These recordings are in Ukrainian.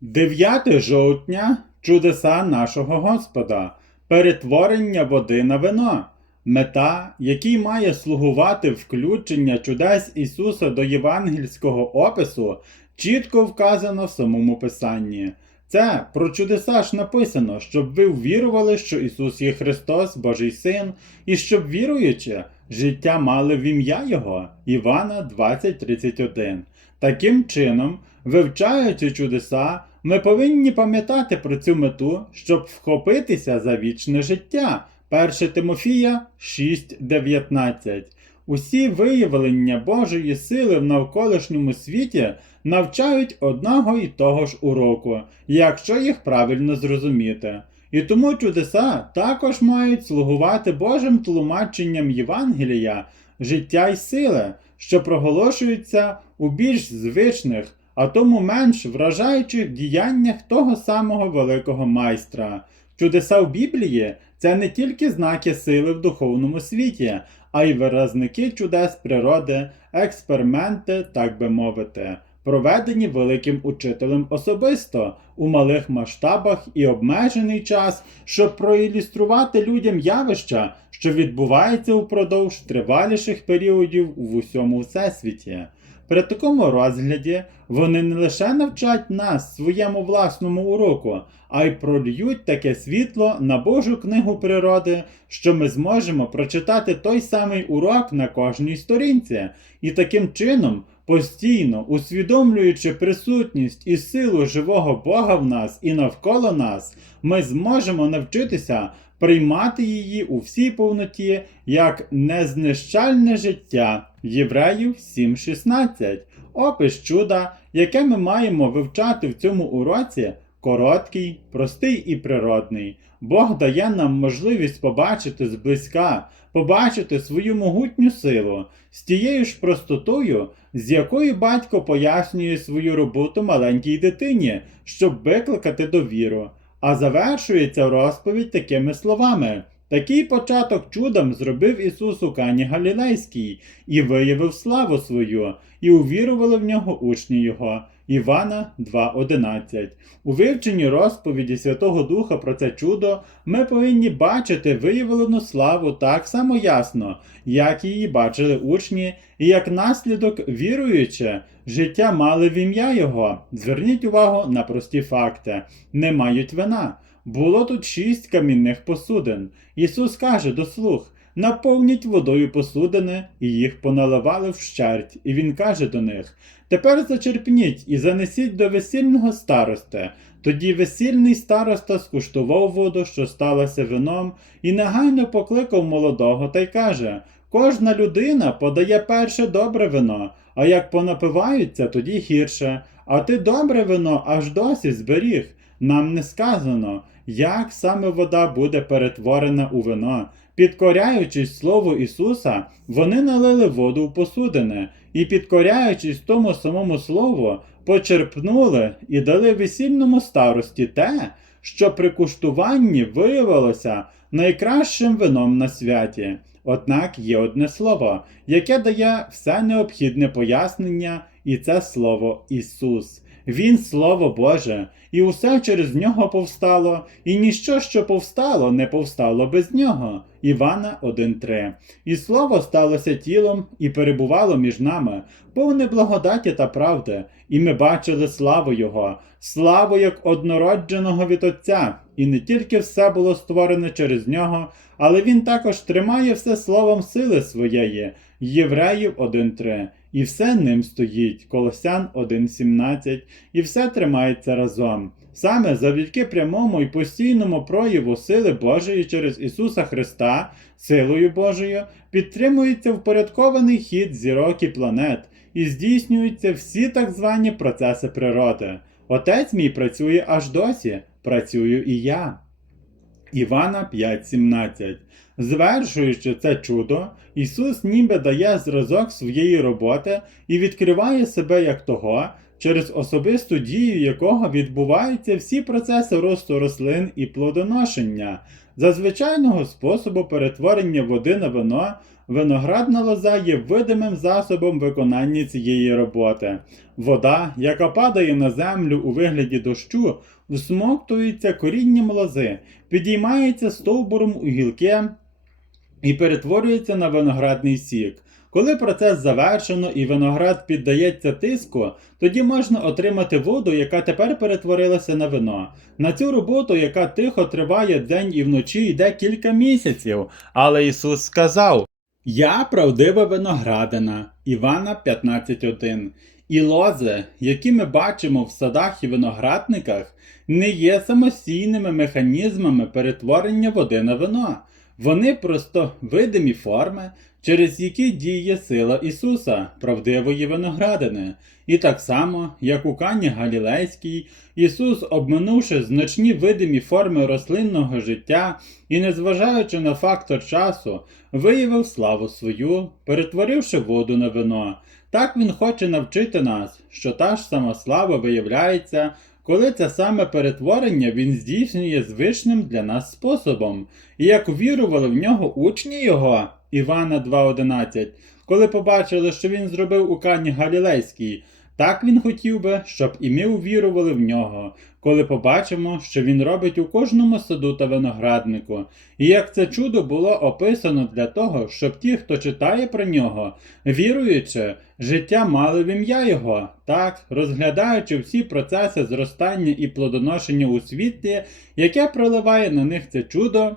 9 жовтня чудеса нашого Господа, перетворення води на вино, мета, якій має слугувати включення чудес Ісуса до євангельського опису, чітко вказано в самому Писанні. Це про чудеса ж написано, щоб ви ввірували, що Ісус є Христос, Божий Син, і щоб віруючи, життя мали в ім'я Його. Івана 20.31. Таким чином, вивчаючи чудеса, ми повинні пам'ятати про цю мету, щоб вхопитися за вічне життя. 1 Тимофія 6.19. Усі виявлення Божої сили в навколишньому світі навчають одного і того ж уроку, якщо їх правильно зрозуміти. І тому чудеса також мають слугувати Божим тлумаченням Євангелія, життя й сили, що проголошуються у більш звичних, а тому менш вражаючих діяннях того самого великого майстра. Чудеса в Біблії це не тільки знаки сили в духовному світі, а й виразники чудес природи, експерименти, так би мовити, проведені великим учителем особисто у малих масштабах і обмежений час, щоб проілюструвати людям явища, що відбувається упродовж триваліших періодів в усьому всесвіті. При такому розгляді вони не лише навчать нас своєму власному уроку, а й прольють таке світло на Божу книгу природи, що ми зможемо прочитати той самий урок на кожній сторінці, і таким чином, постійно усвідомлюючи присутність і силу живого Бога в нас і навколо нас, ми зможемо навчитися приймати її у всій повноті як незнищальне життя. Євреїв 7.16. Опис чуда, яке ми маємо вивчати в цьому уроці, короткий, простий і природний. Бог дає нам можливість побачити зблизька, побачити свою могутню силу з тією ж простотою, з якою батько пояснює свою роботу маленькій дитині, щоб викликати довіру. А завершується розповідь такими словами. Такий початок чудом зробив Ісус у Кані Галілейській і виявив славу свою, і увірували в нього учні Його. Івана 2.11. У вивченні розповіді Святого Духа про це чудо ми повинні бачити виявлену славу так само ясно, як її бачили учні, і як наслідок віруючи, життя мали в ім'я Його. Зверніть увагу на прості факти: не мають вина. Було тут шість камінних посудин. Ісус каже до слуг: наповніть водою посудини, і їх поналивали вщерть. І Він каже до них: Тепер зачерпніть і занесіть до весільного старости. Тоді весільний староста скуштував воду, що сталося вином, і негайно покликав молодого та й каже: Кожна людина подає перше добре вино, а як понапиваються, тоді гірше. А ти добре вино аж досі зберіг. Нам не сказано, як саме вода буде перетворена у вино. Підкоряючись Слову Ісуса, вони налили воду в посудини і, підкоряючись тому самому Слову, почерпнули і дали весільному старості те, що при куштуванні виявилося найкращим вином на святі. Однак є одне слово, яке дає все необхідне пояснення, і це слово Ісус. Він Слово Боже, і усе через нього повстало, і ніщо, що повстало, не повстало без нього. Івана 1.3. І слово сталося тілом і перебувало між нами, повне благодаті та правди, і ми бачили славу Його, славу як однородженого від Отця, і не тільки все було створене через нього, але Він також тримає все словом сили своєї. Євреїв 1.3. І все ним стоїть, Колосян 1.17, і все тримається разом. Саме завдяки прямому і постійному прояву сили Божої через Ісуса Христа, силою Божою, підтримується впорядкований хід зірок і планет, і здійснюються всі так звані процеси природи. Отець мій працює аж досі, працюю і я. Івана 5.17. Звершуючи це чудо, Ісус ніби дає зразок своєї роботи і відкриває себе як того, через особисту дію якого відбуваються всі процеси росту рослин і плодоношення. За звичайного способу перетворення води на вино, виноградна лоза є видимим засобом виконання цієї роботи. Вода, яка падає на землю у вигляді дощу, всмоктується корінням лози, підіймається стовбуром у гілки і перетворюється на виноградний сік. Коли процес завершено і виноград піддається тиску, тоді можна отримати воду, яка тепер перетворилася на вино. На цю роботу, яка тихо триває день і вночі, йде кілька місяців. Але Ісус сказав: Я правдива виноградина. Івана 15.1. І лози, які ми бачимо в садах і виноградниках, не є самостійними механізмами перетворення води на вино. Вони просто видимі форми, через які діє сила Ісуса, правдивої виноградини. І так само, як у Кані Галілейській, Ісус, обминувши значні видимі форми рослинного життя і незважаючи на фактор часу, виявив славу свою, перетворивши воду на вино. Так Він хоче навчити нас, що та ж сама слава виявляється, коли це саме перетворення він здійснює звичним для нас способом, і як увірували в нього учні його, Івана 2.11, коли побачили, що він зробив у Кані Галілейській, так він хотів би, щоб і ми увірували в нього, коли побачимо, що він робить у кожному саду та винограднику, і як це чудо було описано для того, щоб ті, хто читає про нього, віруючи, життя мали в ім'я його, так, розглядаючи всі процеси зростання і плодоношення у світлі, яке проливає на них це чудо.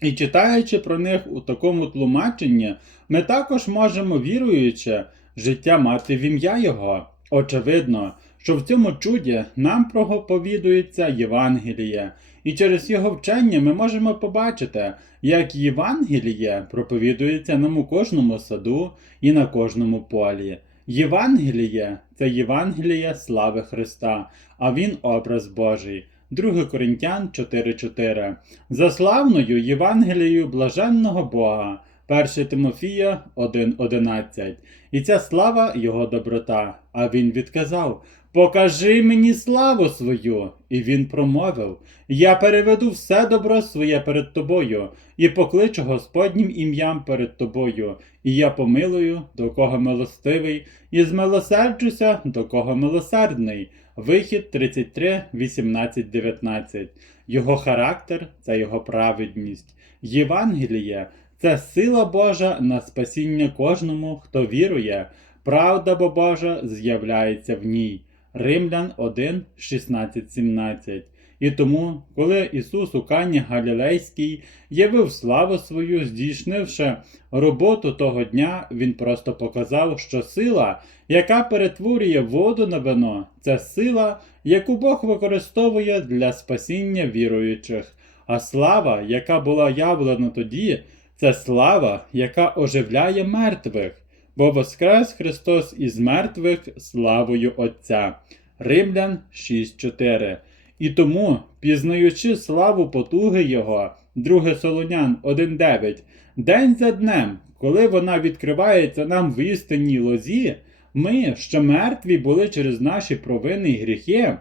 І читаючи про них у такому тлумаченні, ми також можемо, віруючи, життя мати в ім'я Його. Очевидно, що в цьому чуді нам проповідується Євангеліє, і через його вчення ми можемо побачити, як Євангеліє проповідується нам у кожному саду і на кожному полі. Євангеліє це Євангеліє слави Христа, а Він образ Божий. 2 Коринтян 4.4 За славною Євангелією блаженного Бога. 1 Тимофія 1.11 І ця слава його доброта. А він відказав: Покажи мені славу свою. І він промовив: Я переведу все добро своє перед тобою, і покличу Господнім ім'ям перед тобою, і я помилую, до кого милостивий, і змилосерджуся, до кого милосердний. Вихід 33, 18, 19. Його характер це його праведність. Євангеліє це сила Божа на спасіння кожному, хто вірує. Правда бо Божа з'являється в ній. Римлян 1, 16, 17. І тому, коли Ісус у Кані Галілейській явив славу свою, здійснивши роботу того дня, Він просто показав, що сила, яка перетворює воду на вино, це сила, яку Бог використовує для спасіння віруючих. А слава, яка була явлена тоді, це слава, яка оживляє мертвих, бо воскрес Христос із мертвих славою Отця. Римлян 6.4 і тому, пізнаючи славу потуги Його, 2 Солонян 1.9, день за днем, коли вона відкривається нам в істинній лозі, ми, що мертві були через наші провини і гріхи,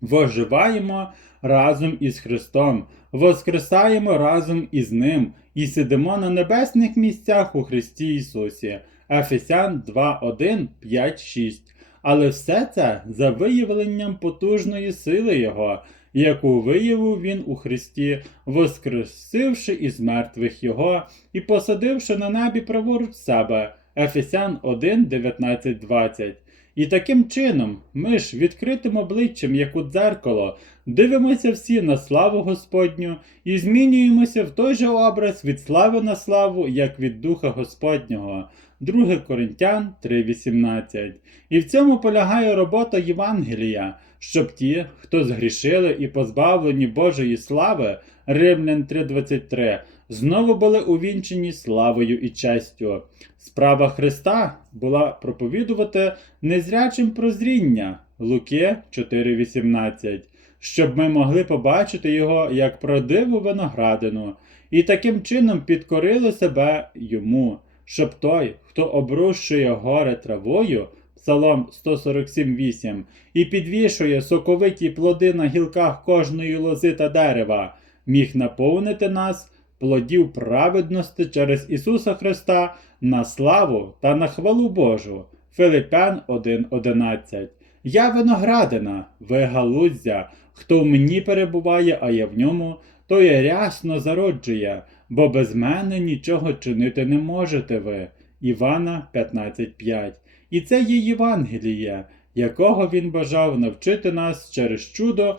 воживаємо разом із Христом, воскресаємо разом із Ним і сидимо на небесних місцях у Христі Ісусі. Ефесян 2, 1, 5, 6 але все це за виявленням потужної сили Його, яку виявив Він у Христі, воскресивши із мертвих Його і посадивши на небі праворуч себе. Ефесян 1, 19, 20. І таким чином, ми ж відкритим обличчям, як у дзеркало, дивимося всі на славу Господню і змінюємося в той же образ від слави на славу, як від Духа Господнього. 2 Коринтян 3.18. І в цьому полягає робота Євангелія, щоб ті, хто згрішили і позбавлені Божої слави, Римлян 3.23, знову були увінчені славою і честю. Справа Христа була проповідувати незрячим прозріння Луки 4.18, щоб ми могли побачити його як правдиву виноградину, і таким чином підкорили себе йому щоб той, хто оброщує горе травою, Псалом 147.8, і підвішує соковиті плоди на гілках кожної лози та дерева, міг наповнити нас плодів праведності через Ісуса Христа на славу та на хвалу Божу. Филипян 1.11 Я виноградина, ви галуздя, хто в мені перебуває, а я в ньому, той рясно зароджує, бо без мене нічого чинити не можете ви. Івана 15.5 І це є Євангеліє, якого він бажав навчити нас через чудо